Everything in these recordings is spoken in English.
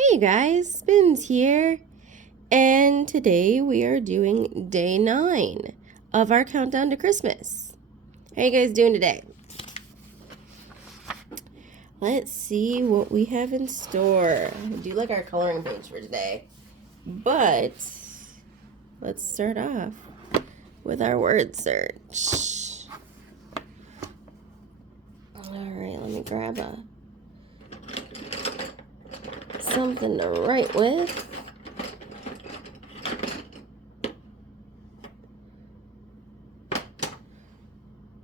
Hey guys, Spinz here, and today we are doing day 9 of our countdown to Christmas. How you guys doing today? Let's see what we have in store. I do like our coloring page for today, but let's start off with our word search. Alright, let me grab something to write with.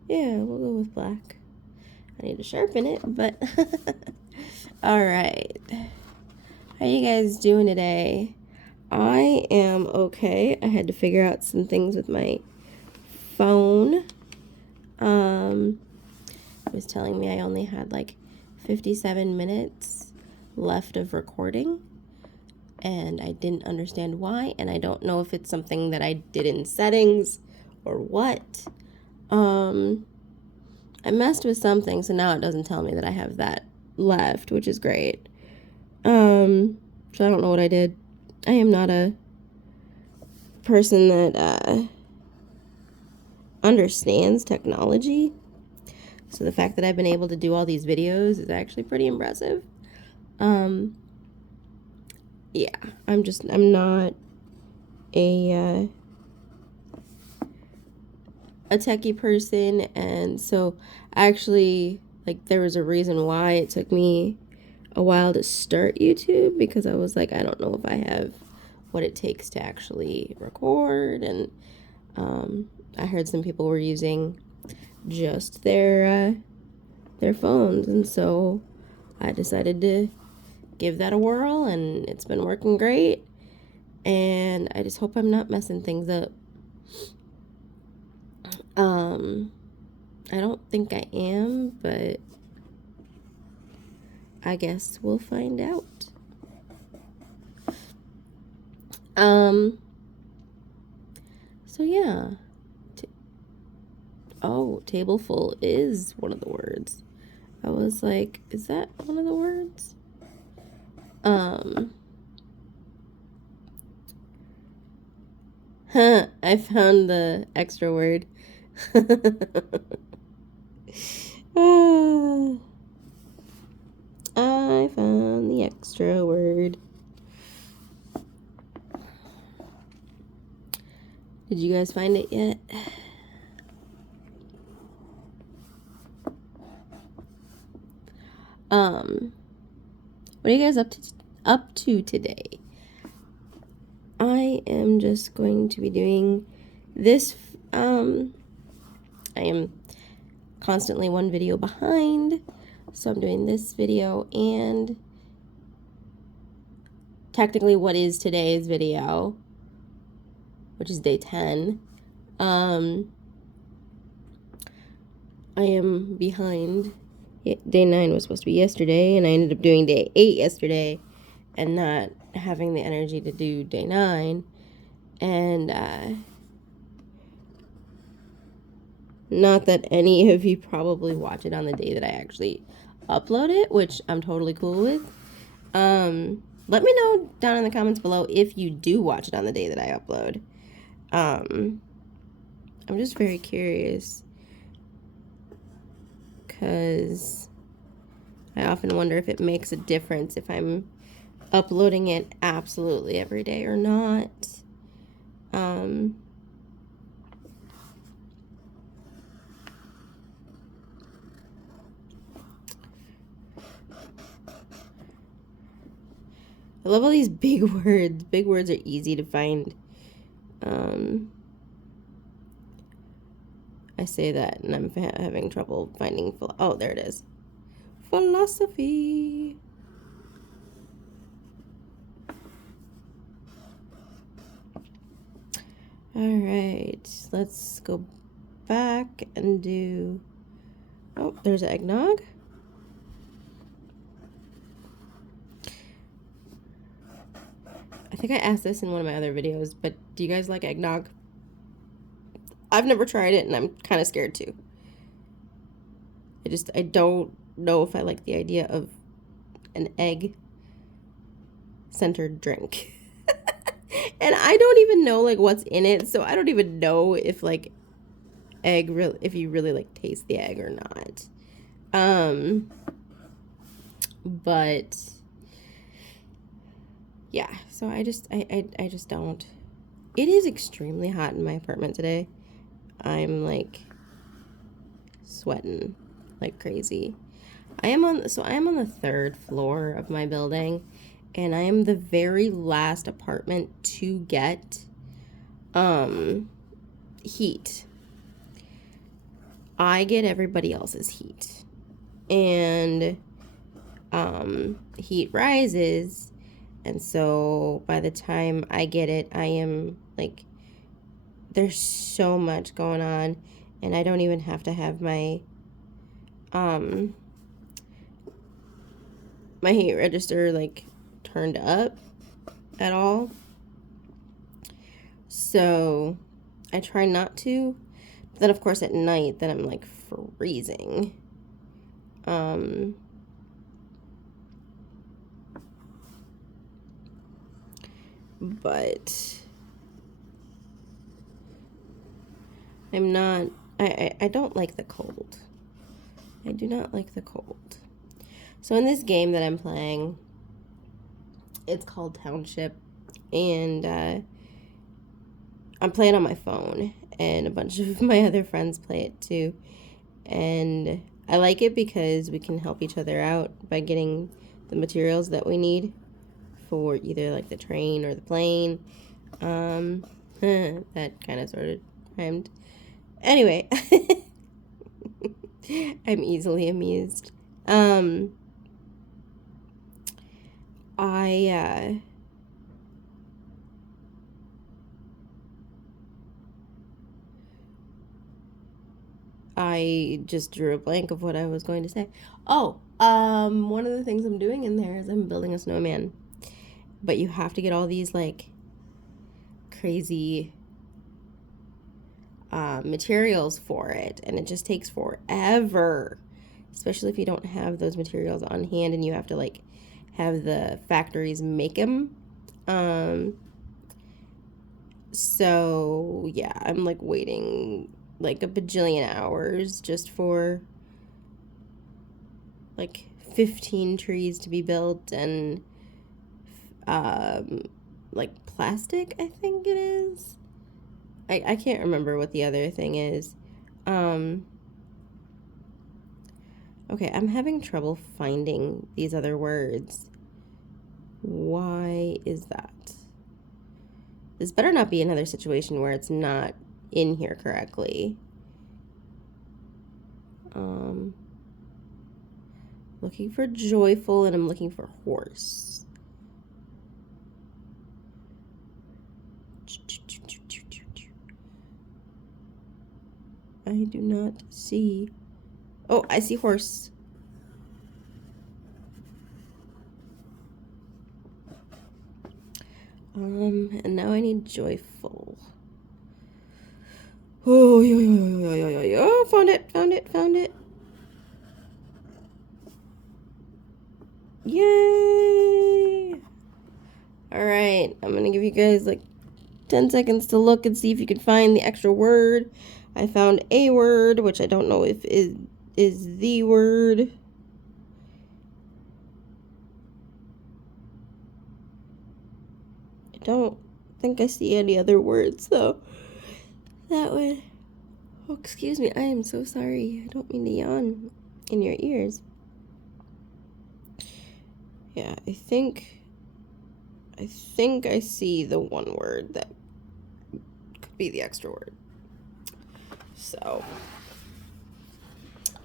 Yeah, we'll go with black. I need to sharpen it, but alright. How you guys doing today? I am okay. I had to figure out some things with my phone. It was telling me I only had like 57 minutes left of recording, and I didn't understand why, and I don't know if it's something that I did in settings or what. I messed with something, so now it doesn't tell me that I have that left, which is great. So I don't know what I did. I am not a person that understands technology. So the fact that I've been able to do all these videos is actually pretty impressive. Yeah, I'm not a techie person, and so actually, like, there was a reason why it took me a while to start YouTube, because I was like, I don't know if I have what it takes to actually record, and I heard some people were using just their phones, and so I decided to give that a whirl, and it's been working great, and I just hope I'm not messing things up. I don't think I am, but I guess we'll find out. So yeah. Tableful is one of the words. I was like, is that one of the words? I found the extra word. I found the extra word. Did you guys find it yet? What are you guys up to today? I am just going to be doing this. I am constantly one video behind, so I'm doing this video and technically what is today's video, which is day 10. I am behind. Day 9 was supposed to be yesterday, and I ended up doing day 8 yesterday and not having the energy to do day 9. And not that any of you probably watch it on the day that I actually upload it, which I'm totally cool with. Let me know down in the comments below if you do watch it on the day that I upload. I'm just very curious, because I often wonder if it makes a difference if I'm uploading it absolutely every day or not. I love all these big words. Big words are easy to find. I say that and I'm having trouble finding, oh, there it is. Philosophy. All right, let's go back and do, oh, there's eggnog. I think I asked this in one of my other videos, but do you guys like eggnog? I've never tried it, and I'm kind of scared too. I don't know if I like the idea of an egg centered drink. And I don't even know like what's in it, so I don't even know if like if you really like taste the egg or not. But yeah, so I just don't. It is extremely hot in my apartment today. I'm like sweating like crazy. I am on the 3rd floor of my building, and I am the very last apartment to get heat. I get everybody else's heat. And heat rises, and so by the time I get it, I am like, there's so much going on, and I don't even have to have my my heat register like turned up at all. So I try not to. But then of course at night then I'm like freezing. But I'm not, I don't like the cold. I do not like the cold. So in this game that I'm playing, it's called Township, and I'm playing on my phone, and a bunch of my other friends play it too. And I like it because we can help each other out by getting the materials that we need for either like the train or the plane. That kind of sort of rhymed. Anyway, I'm easily amused. I just drew a blank of what I was going to say. Oh, one of the things I'm doing in there is I'm building a snowman. But you have to get all these like crazy materials for it, and it just takes forever, especially if you don't have those materials on hand and you have to like have the factories make them. So yeah, I'm like waiting like a bajillion hours just for like 15 trees to be built, and like plastic, I think it is. I can't remember what the other thing is. Okay, I'm having trouble finding these other words. Why is that? This better not be another situation where it's not in here correctly. Looking for joyful, and I'm looking for horse. I do not see. Oh, I see horse. And now I need joyful. Oh, found it. Yay! Alright, I'm gonna give you guys like 10 seconds to look and see if you can find the extra word. I found a word, which I don't know if is the word. I don't think I see any other words, though. That would... Oh, excuse me. I am so sorry. I don't mean to yawn in your ears. Yeah, I think I see the one word that could be the extra word. So,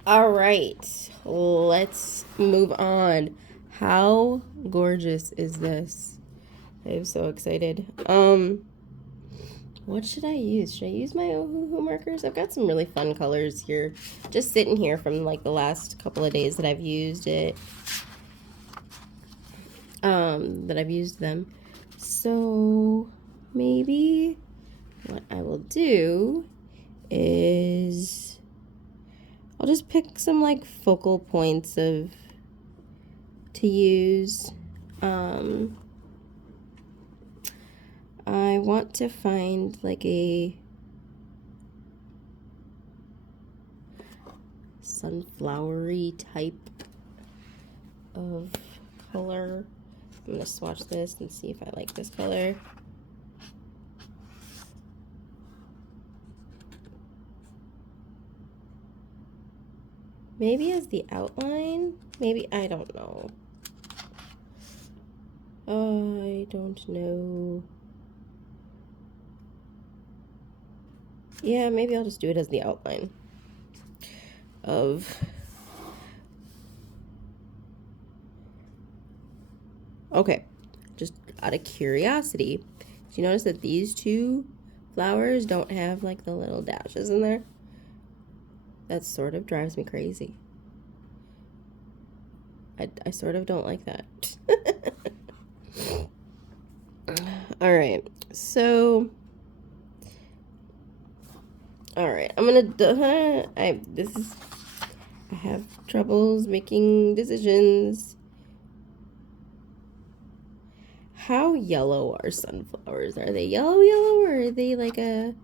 all right, let's move on. How gorgeous is this? I am so excited. What should I use? Should I use my Ohuhu markers? I've got some really fun colors here, just sitting here from like the last couple of days that I've used it. That I've used them. So maybe what I will do is I'll just pick some like focal points to use. I want to find like a sunflowery type of color. I'm gonna swatch this and see if I like this color. Maybe as the outline, maybe, I don't know. I don't know. Yeah, maybe I'll just do it as the outline of. Okay, just out of curiosity, did you notice that these two flowers don't have like the little dashes in there? That sort of drives me crazy. I sort of don't like that. All right, so. All right, I'm gonna. I have troubles making decisions. How yellow are sunflowers? Are they yellow, or are they like a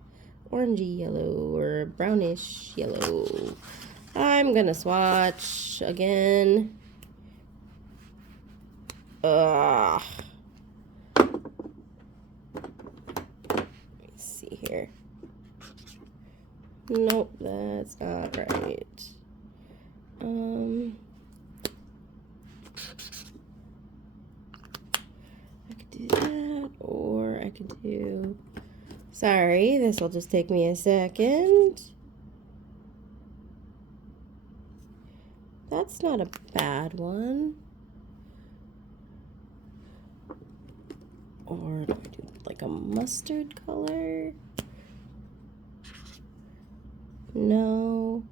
orangey yellow or brownish yellow? I'm gonna swatch again. Ugh. Let me see here. Nope, that's not right. I could do that, or I could do. Sorry, this will just take me a second. That's not a bad one. Or do I do like a mustard color? No.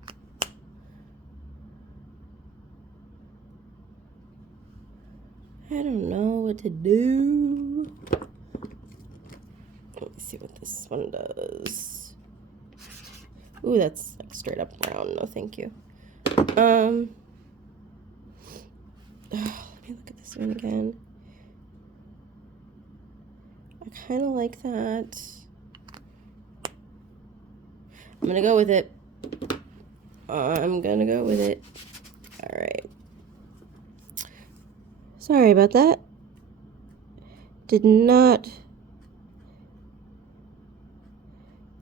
I don't know what to do. Let me see what this one does. Ooh, that's like straight up brown. No, thank you. Let me look at this one again. I kind of like that. I'm gonna go with it. I'm gonna go with it. All right. Sorry about that. Did not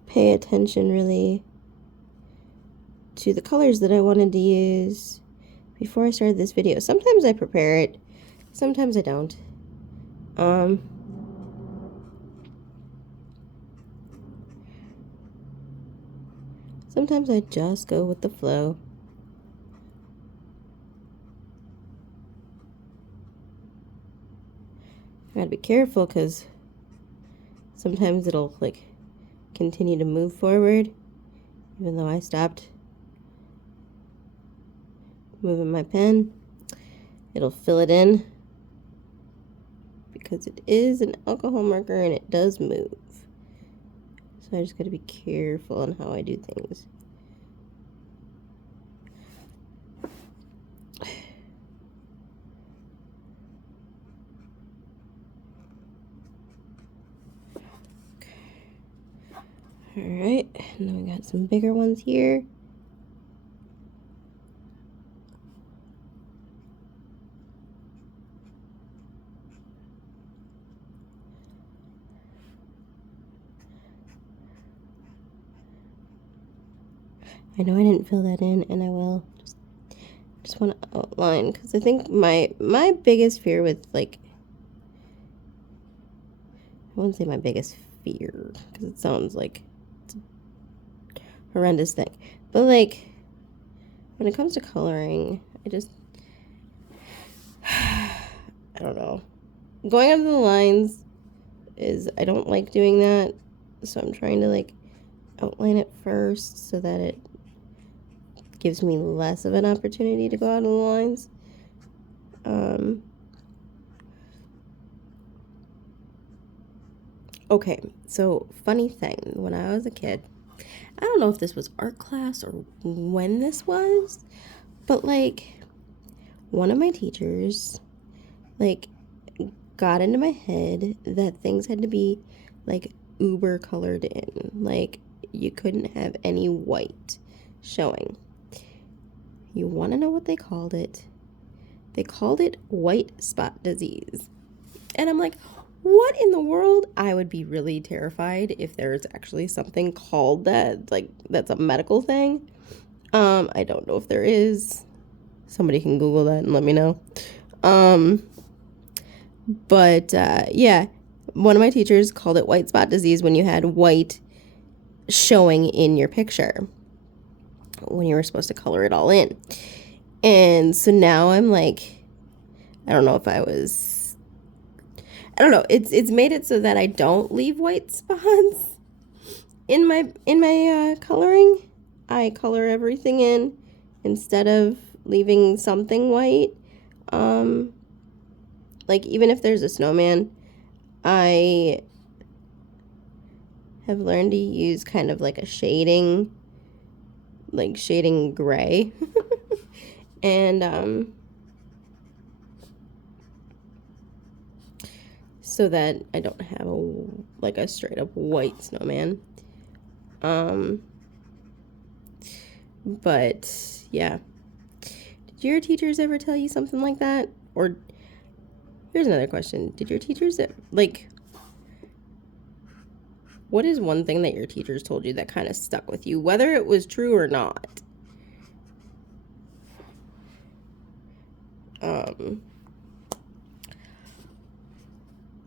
pay attention really to the colors that I wanted to use before I started this video. Sometimes I prepare it, sometimes I don't. Sometimes I just go with the flow. I gotta be careful because sometimes it'll like continue to move forward even though I stopped moving my pen. It'll fill it in because it is an alcohol marker and it does move. So I just gotta be careful on how I do things. Alright, and then we got some bigger ones here. I know I didn't fill that in, and I will. Just want to outline, because I think my biggest fear with, like, I wouldn't say my biggest fear, because it sounds like it's a horrendous thing. But, like, when it comes to coloring, I just, I don't know. Going under the lines is, I don't like doing that, so I'm trying to, like, outline it first so that it gives me less of an opportunity to go out of the lines. Okay, so funny thing, when I was a kid, I don't know if this was art class or when this was, but like one of my teachers like got into my head that things had to be like uber colored in. Like you couldn't have any white showing. You want to know what they called it? They called it white spot disease. And I'm like, what in the world? I would be really terrified if there's actually something called that, like that's a medical thing. I don't know if there is. Somebody can Google that and let me know. But yeah, one of my teachers called it white spot disease when you had white showing in your picture when you were supposed to color it all in. And so now I'm like, I don't know. It's made it so that I don't leave white spots in my coloring. I color everything in instead of leaving something white. Like even if there's a snowman, I have learned to use kind of like a shading gray. And so that I don't have a straight up white snowman. But yeah. Did your teachers ever tell you something like that? Or here's another question. Did your teachers what is one thing that your teachers told you that kind of stuck with you, whether it was true or not?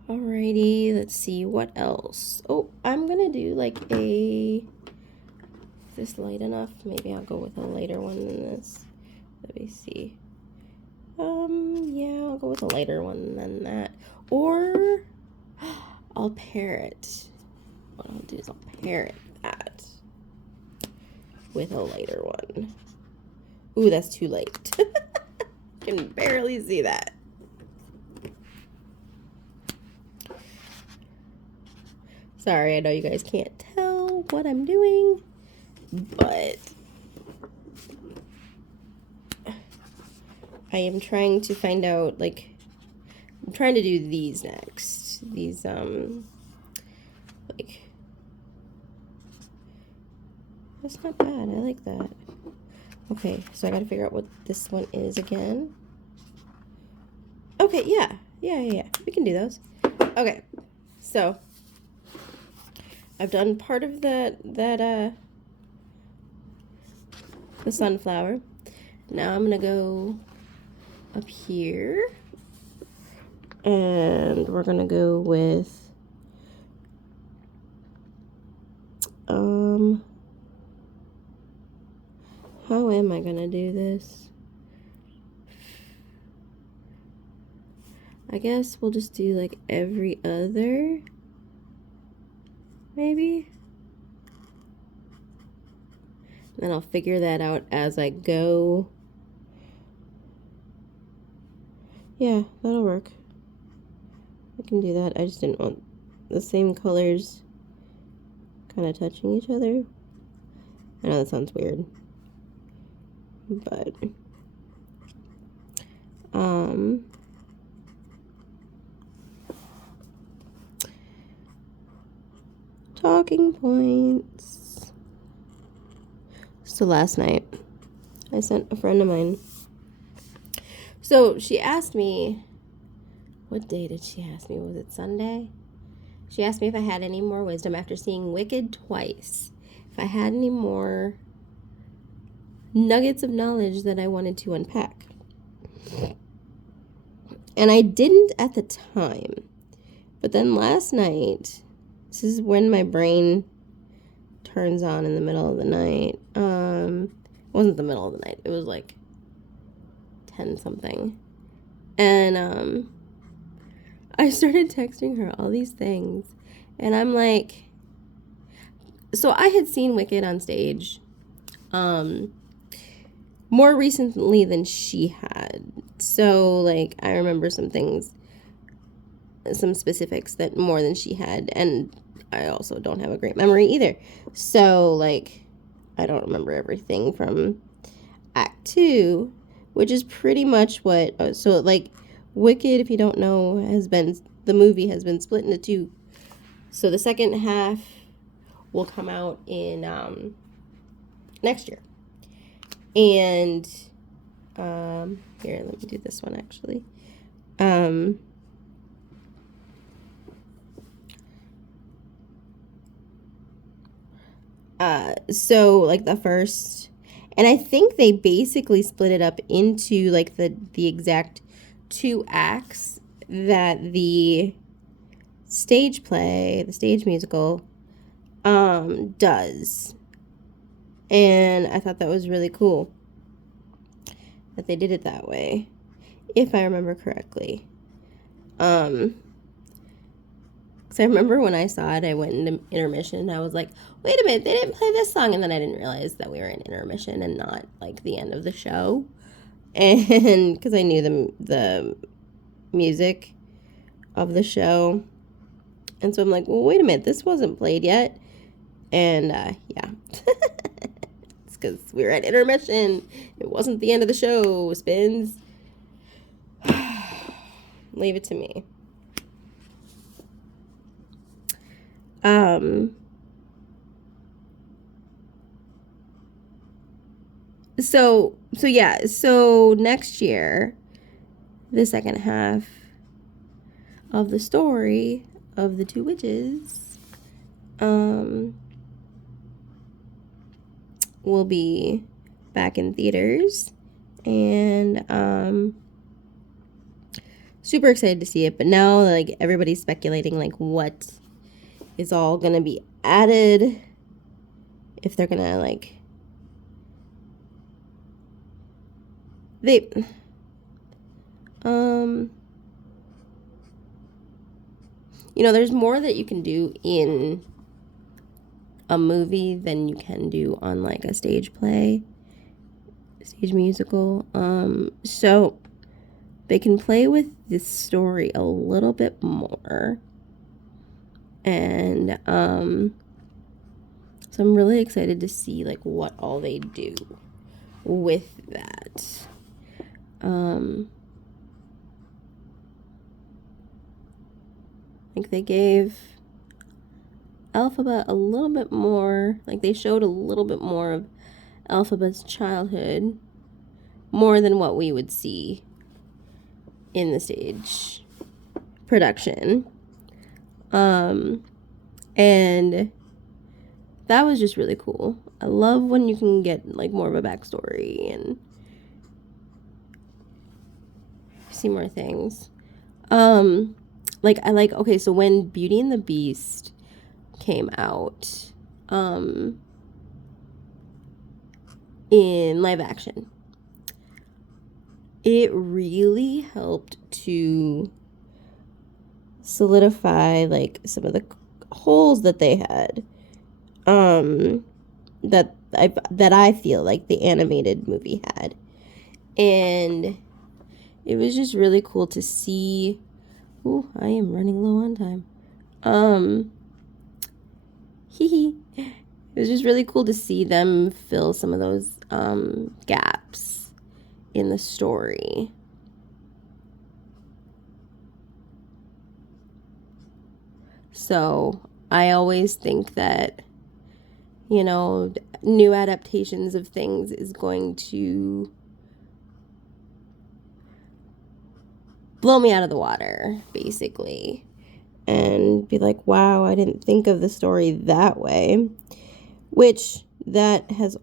Alrighty, let's see what else. Oh, I'm gonna do like is this light enough? Maybe I'll go with a lighter one than this. Let me see. Yeah, I'll go with a lighter one than that. Or I'll pair it. What I'll do is I'll pair that with a lighter one. Ooh, that's too light. Can barely see that. Sorry, I know you guys can't tell what I'm doing, but I am trying to find out, like, I'm trying to do these next. These, like, that's not bad. I like that. Okay, so I gotta figure out what this one is again. Okay, yeah. We can do those. Okay, so I've done part of the sunflower. Now I'm gonna go up here, and we're gonna go with how am I gonna do this? I guess we'll just do like every other, maybe. Then I'll figure that out as I go. Yeah, that'll work. I can do that. I just didn't want the same colors kind of touching each other. I know that sounds weird, but talking points. So last night I sent a friend of mine. So she asked me, what day did she ask me? Was it Sunday? She asked me if I had any more wisdom after seeing Wicked twice. If I had any more nuggets of knowledge that I wanted to unpack. And I didn't at the time. But then last night, this is when my brain turns on in the middle of the night. It wasn't the middle of the night. It was like 10 something. And I started texting her all these things. And I'm like, so I had seen Wicked on stage more recently than she had. So like I remember some things, some specifics that more than she had, and I also don't have a great memory either. So like I don't remember everything from Act 2, which is pretty much what so like Wicked, if you don't know, the movie has been split into two So the second half will come out in next year. And here, let me do this one actually. So like the first, and I think they basically split it up into like the exact 2 acts that the stage play, the stage musical, does. And I thought that was really cool that they did it that way, if I remember correctly. Because I remember when I saw it, I went into intermission and I was like, wait a minute, they didn't play this song. And then I didn't realize that we were in intermission and not like the end of the show. And because I knew the music of the show. And so I'm like, well, wait a minute, this wasn't played yet. And yeah, it's because we were at intermission. It wasn't the end of the show, Spinz. Leave it to me. So next year, the second half of the story of the 2 witches will be back in theaters, and super excited to see it. But now like everybody's speculating like what is all gonna be added, if they're gonna like there's more that you can do in a movie than you can do on like a stage play, stage musical. So they can play with this story a little bit more. And so I'm really excited to see like what all they do with that. Like they gave Elphaba a little bit more, like they showed a little bit more of Elphaba's childhood, more than what we would see in the stage production. And that was just really cool. I love when you can get like more of a backstory and see more things. Okay, so when Beauty and the Beast came out in live action, it really helped to solidify like some of the holes that they had, that I feel like the animated movie had. And it was just really cool to see. Ooh, I am running low on time. It was just really cool to see them fill some of those gaps in the story. So I always think that, new adaptations of things is going to blow me out of the water, basically, and be like, wow, I didn't think of the story that way, which it has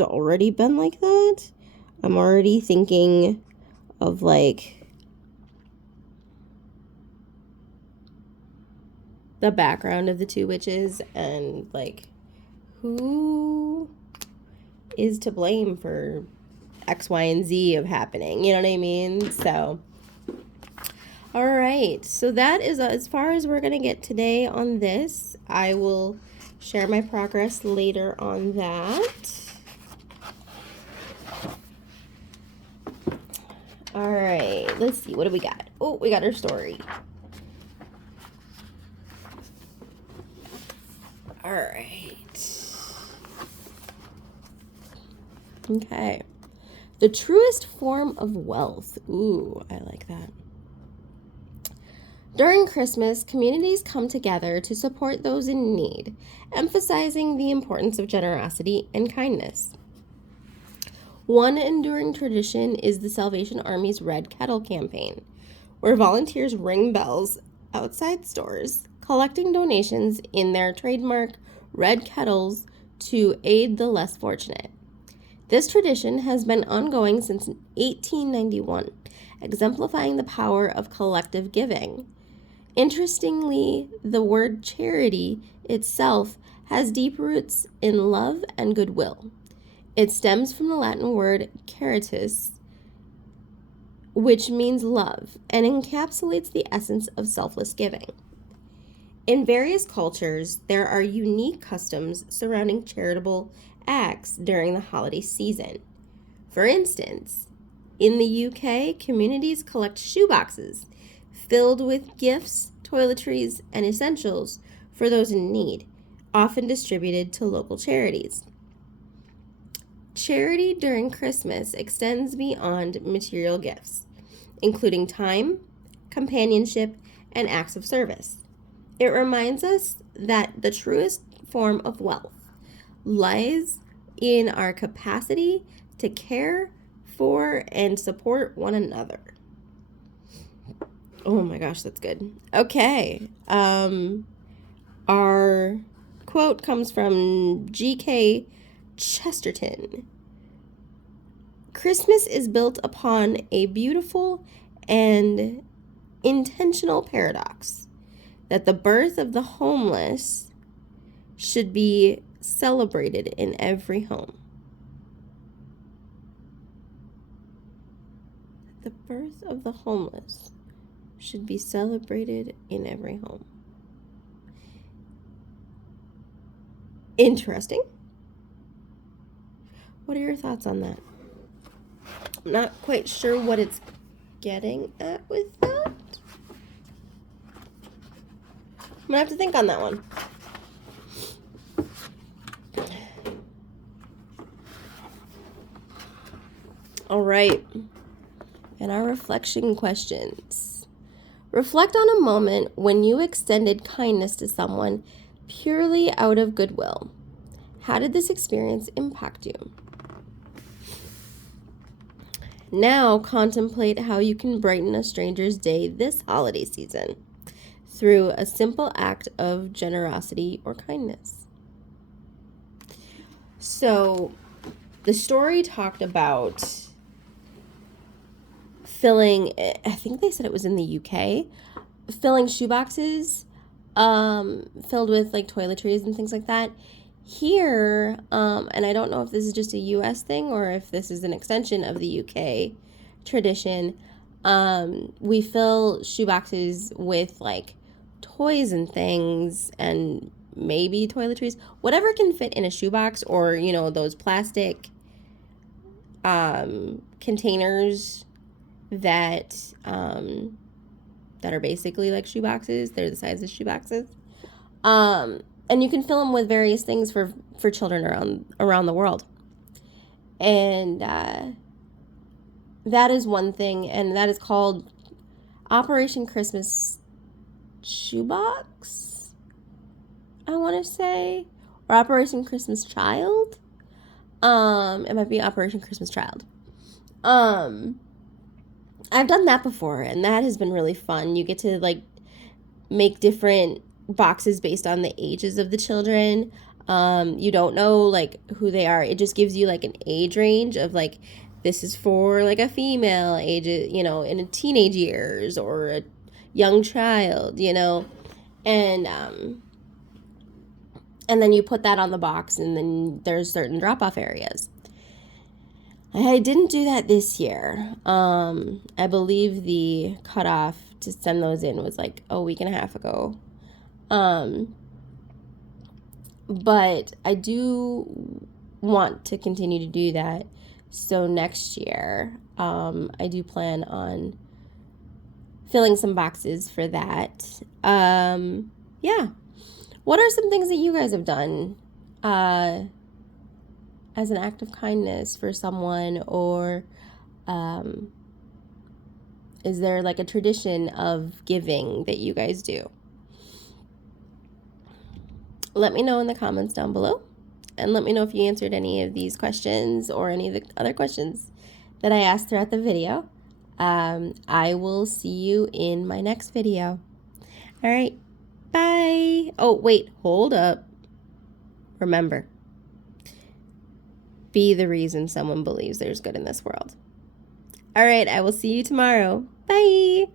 already been like that. I'm already thinking of like the background of the 2 witches and like who is to blame for X, Y, and Z of happening, you know what I mean? So all right, so that is as far as we're going to get today on this. I will share my progress later on that. All right, let's see. What do we got? Oh, we got our story. All right. Okay. The truest form of wealth. Ooh, I like that. During Christmas, communities come together to support those in need, emphasizing the importance of generosity and kindness. One enduring tradition is the Salvation Army's Red Kettle campaign, where volunteers ring bells outside stores, collecting donations in their trademark red kettles to aid the less fortunate. This tradition has been ongoing since 1891, exemplifying the power of collective giving. Interestingly, the word charity itself has deep roots in love and goodwill. It stems from the Latin word caritas, which means love, and encapsulates the essence of selfless giving. In various cultures, there are unique customs surrounding charitable acts during the holiday season. For instance, in the UK, communities collect shoeboxes filled with gifts, toiletries, and essentials for those in need, often distributed to local charities. Charity during Christmas extends beyond material gifts, including time, companionship, and acts of service. It reminds us that the truest form of wealth lies in our capacity to care for and support one another. Oh my gosh, that's good. Okay. Our quote comes from G.K. Chesterton. Christmas is built upon a beautiful and intentional paradox that the birth of the homeless should be celebrated in every home. The birth of the homeless should be celebrated in every home. Interesting. What are your thoughts on that? I'm not quite sure what it's getting at with that. I'm gonna have to think on that one. All right. And our reflection questions. Reflect on a moment when you extended kindness to someone purely out of goodwill. How did this experience impact you? Now contemplate how you can brighten a stranger's day this holiday season through a simple act of generosity or kindness. So the story talked about filling, I think they said it was in the UK, filling shoeboxes filled with like toiletries and things like that. Here, and I don't know if this is just a US thing or if this is an extension of the UK tradition, we fill shoeboxes with like toys and things and maybe toiletries, whatever can fit in a shoebox, or you know, those plastic containers that are basically like shoeboxes. They're the size of shoeboxes. And you can fill them with various things for children around the world. And that is one thing, and that is called Operation Christmas Shoebox, I want to say, or Operation Christmas Child. It might be Operation Christmas Child. I've done that before, and that has been really fun. You get to like make different boxes based on the ages of the children. You don't know like who they are. It just gives you like an age range of like, this is for like a female age, you know, in teenage years, or a young child, you know, and then you put that on the box, and then there's certain drop-off areas. I didn't do that this year. I believe the cutoff to send those in was like a week and a half ago. But I do want to continue to do that. So next year, I do plan on filling some boxes for that. Yeah. What are some things that you guys have done as an act of kindness for someone, or Is there like a tradition of giving that you guys do? Let me know in the comments down below. And let me know if you answered any of these questions or any of the other questions that I asked throughout the video. I will see you in my next video. All right, bye. Oh, wait, hold up. Remember, be the reason someone believes there's good in this world. All right, I will see you tomorrow. Bye.